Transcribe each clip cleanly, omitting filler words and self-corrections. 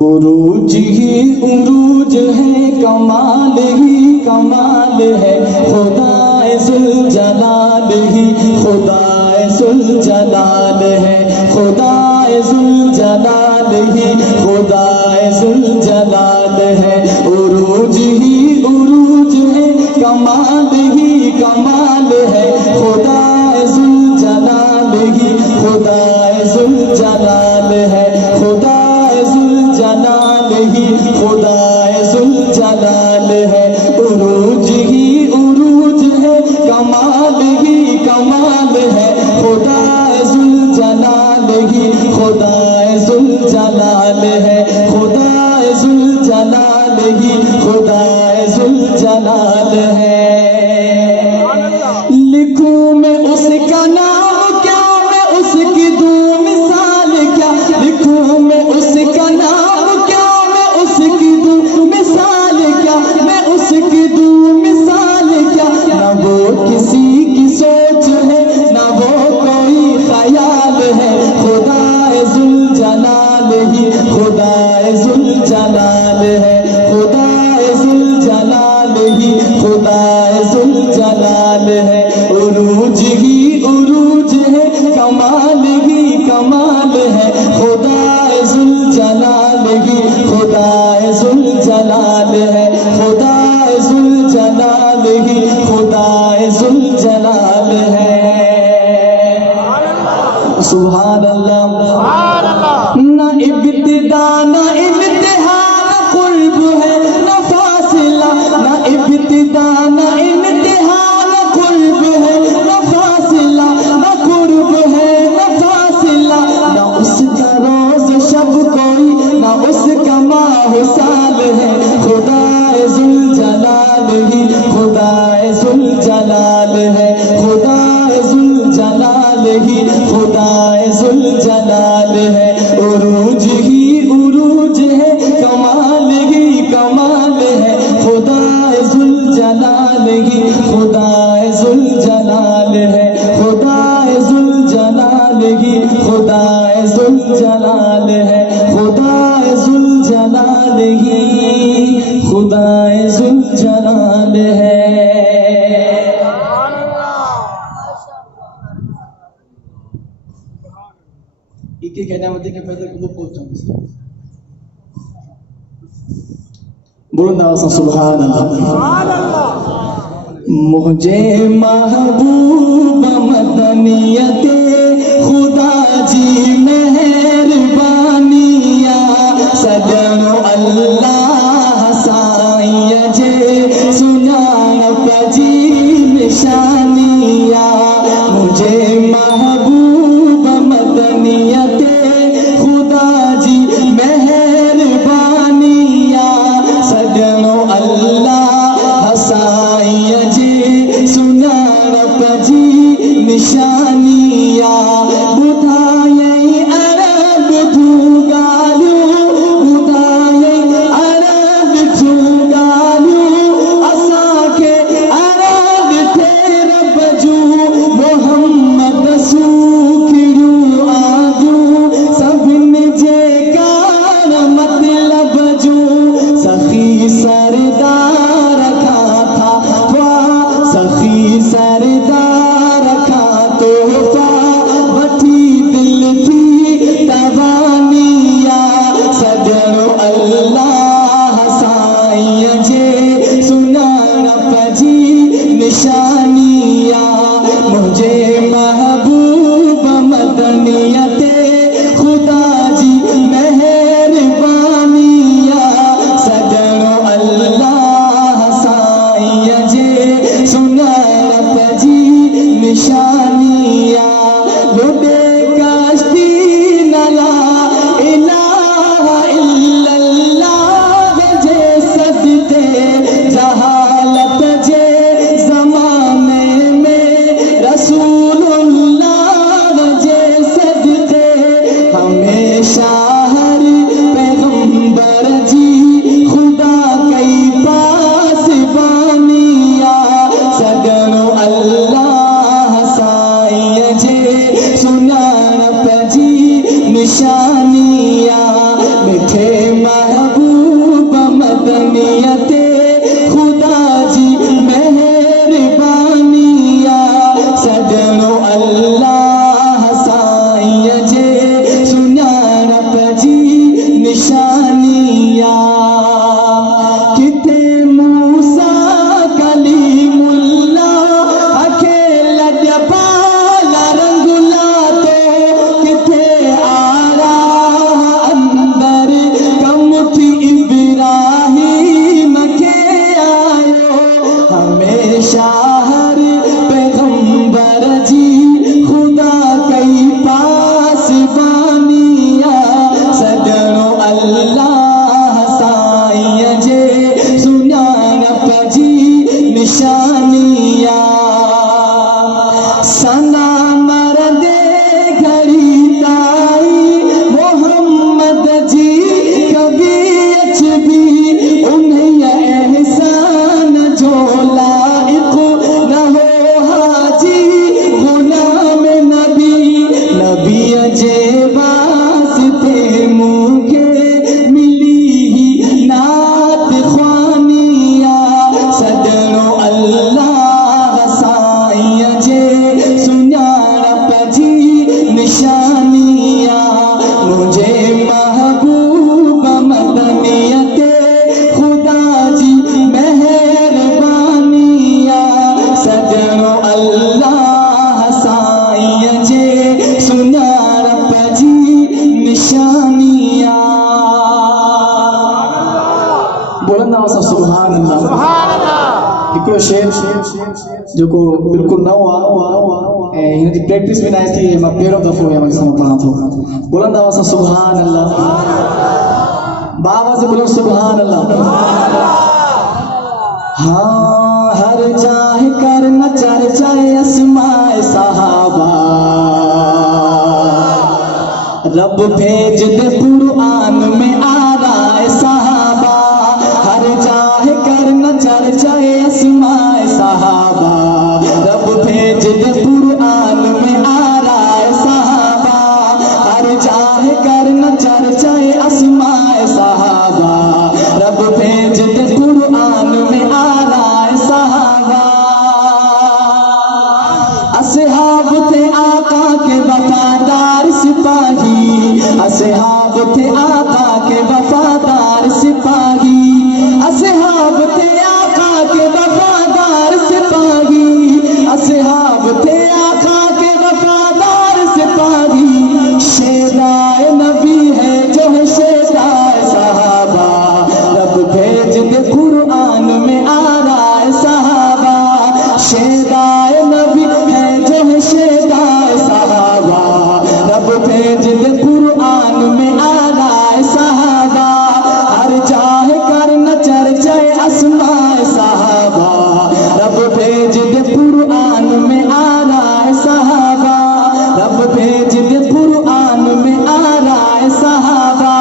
उरूज ही उरूज है, कमाल ही कमाल है, खुदाए जुल जलाल ही खुदाए जुल जलाल है, खुदाए जुल जलाल ही खुदाए जुल जलाल है। उरूज ही उरूज है, कमाल ही कमाल है, खुदाए जुल जलाल ही खुदाए जुल जलाल है, खुदाए जुल जलाल ही खुदाए जुल जलाल है। उरूज ही उरूज है, कमाल ही कमाल है, खुदाए जुल जलाल ही खुदाए जुल जलाल है, खुदाए जुल जलाल ही खुदाए जुल जलाल है। लिखूं मैं उसका नाम क्या, मैं उसकी दूं मिसाल क्या, लिखूं मैं उसका नाम क्या, मैं उसकी दूं मिसाल क्या, मैं उसकी दूं मिसाल क्या। ना वो किसी की सोच है, ना वो कोई ख्याल है, खुदाए जुल जलाल ही खुदाए जुल जलाल है, खुदाए जुल जलाल ही खुदाए जुल जलाल है। उरूज ही उरूज है, कमाल ही कमाल है, खुदाए जुल जलाल ही खुदाए जुल जलाल है, खुदाए जुल जलाल ही खुदाए जुल जलाल है। सुभान अल्लाह। ना इब्तिदा ना इम्तिहा, ना कुर्ब है ना फासिला, ना इब्तिदा ना इम्तिहा, ना कुर्ब है ना फासिला, ना कुर्ब है ना फासिला। ना उसका रोज शब कोई, ना उसका माह साल है, खुदाए जुल जलाल ही खुदाए जुल जलाल है, खुदाए जुल जलाल ही खुदाए जुल जलाल है। उरूज ही उरूज है, कमाल ही कमाल है, खुदाए जुल जलाल ही खुदाए जुल जलाल है, खुदाए जुल जलाल ही खुदाए जुल जलाल है, खुदाए जुल जलाल ही खुदाए जुल जलाल है। इके कहना मत के पैदल को पहुंचा बोलो ना सुभान अल्लाह। मुझे महबूब मदनियते खुदा जी मेहरबानिया, सजनो अल्लाह साईं जे सुनान पजी निशानिया। मुझे महबूब मदनियते खुदा जी मेहरबानिया, सजनो अल्लाह साईं जे सुनान पजी निशानिया। बुधाए अरब धूगालू, बुधाए अरब धूगालू, असा के अरब थे रबजू, मोहम्मद सूखिरू आजू, सभिन जे कार मतलब जू। सखी सरदार खा था सखी सरदार खा तोहफा, वठी दिल थी तवानिया, सजनो अल्लाह साईं जे सुनान पजी निशानिया। मुझे महबूब मदनियते खुदा जी मेहरबानिया, सजनो अल्लाह साईं जे सुनान पजी निशानिया। लुटे कश्ती नला इलाहा इल्लल्लाह जे सजते, जहालत जे जमाने में रसूलुल्लाह जे सजते, हमेशा हर पैगंबर जी खुदा कई पास बानिया, सजनो अल्लाह साईं जे सुनान पजी निशानिया। मिठे मदनियते खुदा जी मेहरबानिया सदनो अल्लाह साईं जे सुञाणप जी निशानिया किथे मूसा कलीमुल्ला अखेल पाला रंगुला तो किथे आरा अंदर कमुथी इब्राहिम के आयो हमेशा हर पैगंबर जी खुदा कई पास बानिया सदनो अल्लाह साईं जे सुञाणप जी निशानिया सना मरदे घड़ी ताई मोहम्मद जी कभी अचबी उन्हें एहसान जो लाइक न हो हाजी गुलाम नबी नबी जे वास्ते मुझे मिली ही नात ख्वानिया सदनो अल्लाह साईं जे सुञाणप जी निशानिया मुझे महबूब मदनियते खुदा जी मेहरबानिया सदनो अल्लाह साईं जे सुञाणप जी निशानिया बुलंद आवाज़ सां सुभान अल्लाह हिकिड़ो शेर जेको बिल्कुलु नओं आहे ऐं हिन जी प्रैक्टिस बि न आहे थी मां पहिरियों दफ़ो पढ़ां थो बुलंद आवाज़ सां सुभान अल्लाह बाबा से बोलो सुभान अल्लाह हाँ हर चाहे कर न चर्चाए अस्माए सहाबा रब भेज दे कुरान में आराए सहाबा हर चाहे कर न चर्चाए अस्माए सहाबा रब भेज दे कुरान में आराए सहाबा हर चाहे कर न चर्चाए अस्माए सहाबा रब भेज दे कुरान में आराए सहाबा असहाब थे आका के वफादार सिपाही असहाब थे आका के वफादार सिपाही असहाब थे आका के वफादार सिपाही असहाब थे आका के वफादार सिपाही शेराए नबी है जो है शेराए सहाबा रब भेज दे कुरान में आराए सहाबा शेराए नबी है जो है शेराए सहाबा रब भेज दे कुरान में आराए सहाबा हर चाहे कर न चर्चाए अस्माए सहाबा रब भेज दे कुरान में आराए सहाबा रब भेज दे कुरान में आराए सहाबा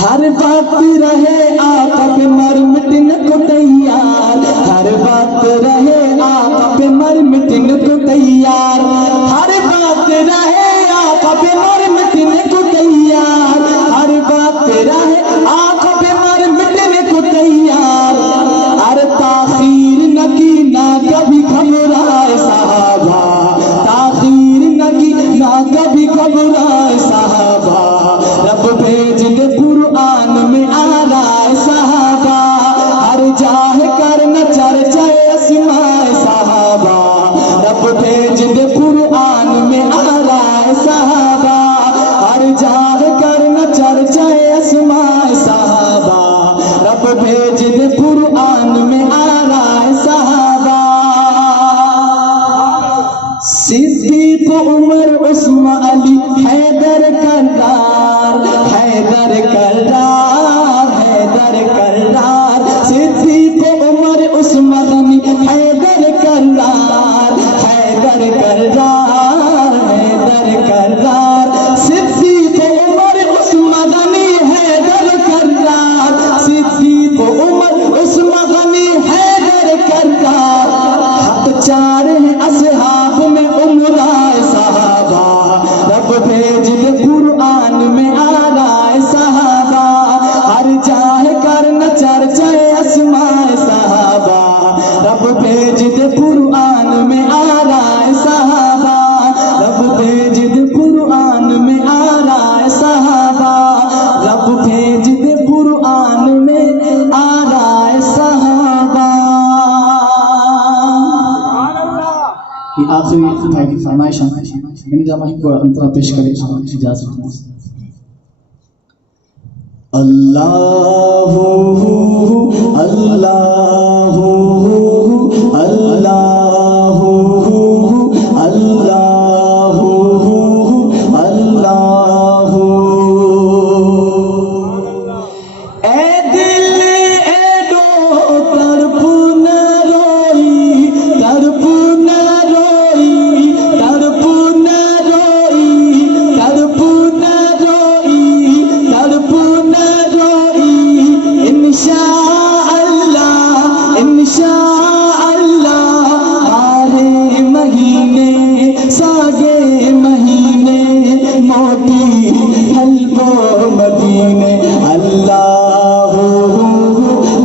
हर बात रहे आका पे मर मिटने को तैयार हर बात रहे आका पे मर मिटने को तैयार हर बात रहे आका पे मर मिटने को तैयार हर बात रहे आका पे मर मिटने को तैयार हर ताखीर न की ना कभी घबराए सहाबा ताखीर न की ना कभी घबराए सहाबा रब भेज दे कुरान में आरा आखिरी भाई की फरमाइश इंतजाम को अंतरा पेश करे इजाजत। अल्लाहु अल्लाहु अल्लाहु अल्लाहु अल्लाहु। ए दिल एडो तड़प न रोई, तड़प न रोई, तड़प न रोई, तड़प न रोई, तड़प न रोई। इंशाअल्लाह इंशाअल्लाह आरे महीने सागे महीने मोटी हल्को मदीने। अल्लाहु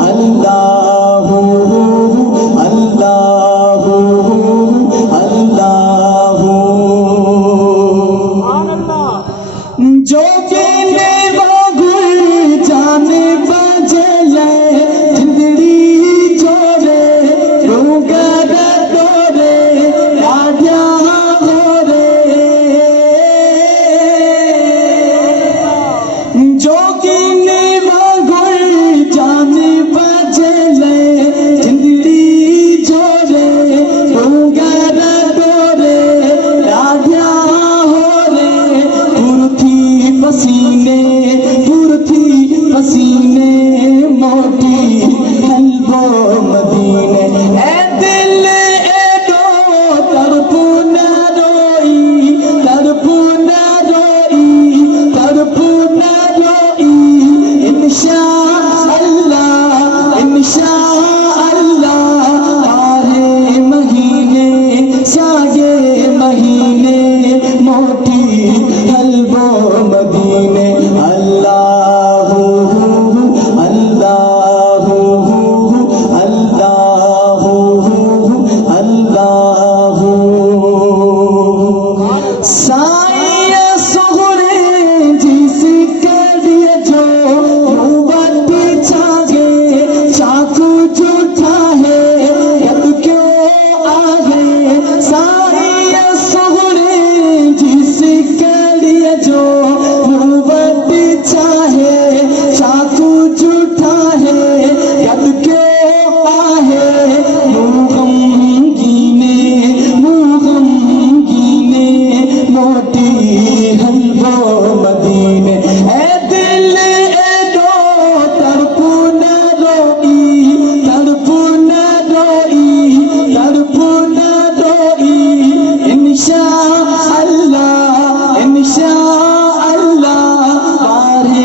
अल्लाहु अल्लाहु अल्लाहु। जो कहने बागुल जाने बजले जिंदड़ी जोड़े रोगर तोरे राजा हो रे। जो कहने बागुल जाने बजले जिंदड़ी जोड़े रोगर तोरे राजा हो रे। पुरथी पसीने मोटी हल्को मदीने। ए दिल एडो तड़प न रोई, तड़प न रोई, तड़प न रोई। इंशाअल्लाह इंशाअल्लाह आरे महीने सागे महीने मोटी हल्को मदीने। अल्लाहु अल्लाहु अल्लाहु अल्लाहु। साया सोहरे जिस कड़िए जो मुबत छागे चाकू झूठा है यद क्यों आगे। साया सोहरे जिस कड़िए जो मुबत चाहे चाकू झूठा है यद क्यों आहे। मुगम गीने मोटी हल्को मदीने। ए दिल एडो तड़प न रोई, तड़प न रोई, तड़प न रोई। इंशाअल्लाह इंशाअल्लाह बारह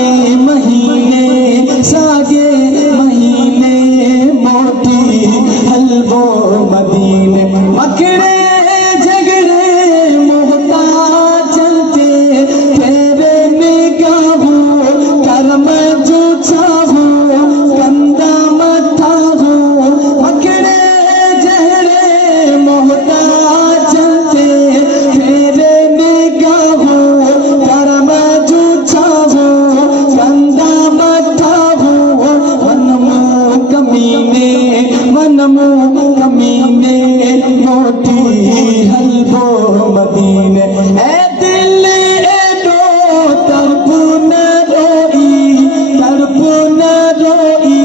महीने सागे महीने मोटी हल्को मदीने। मकड़े झगड़े मोहताज चलते तेरे निगाहों कर्म जो चाहो कंदा मथा हो। मकड़े झगड़े मोहताज चलते तेरे निगाहों कर्म जो चाहो कंदा मथा हो। वनमो कमीने मोटी हल्को मदीने। ए दिल एडो तड़प न रोई, तड़प न रोई,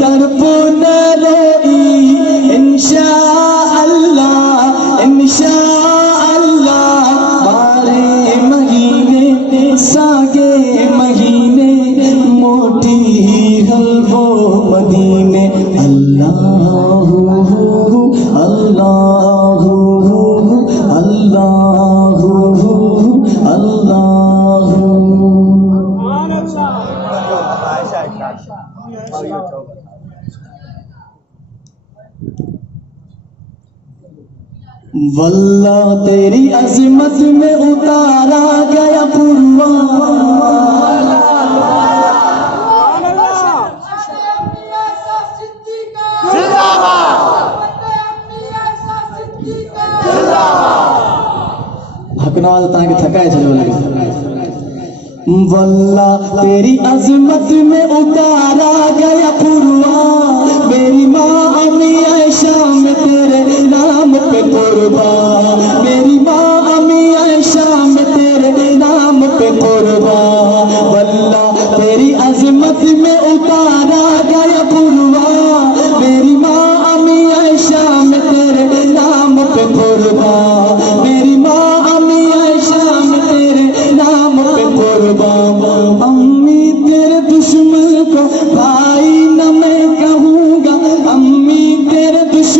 तड़प न रोई। इंशाअल्लाह इंशाअल्लाह बारह महीने सागे महीने मोटी हल्को मदीने। अल्लाहु अल्लाहु अल्लाहु अल्लाहु। वल्लाह तेरी अज़मत में उतारा गया कुर्बान। हकनाल ताकि थकाए चलो लगे। वल्लाह तेरी अज़मत में उतारा गया कुर्बान। मेरी माँ अम्मी आयशा में तेरे नाम नाम पे कुर्बान, मेरी माँ अम्मी आयशा मैं तेरे नाम पे कुर्बान, वल्लाह तेरी अजमत में उतारा गया कुर्बान, मेरी माँ अम्मी आयशा मैं तेरे नाम पे कुर्बान, मेरी माँ अम्मी आयशा मैं तेरे नाम पे कुर्बान। अम्मी तेरे दुश्मन को भाई न मैं कहूँगा, अम्मी तेरे दुश्मन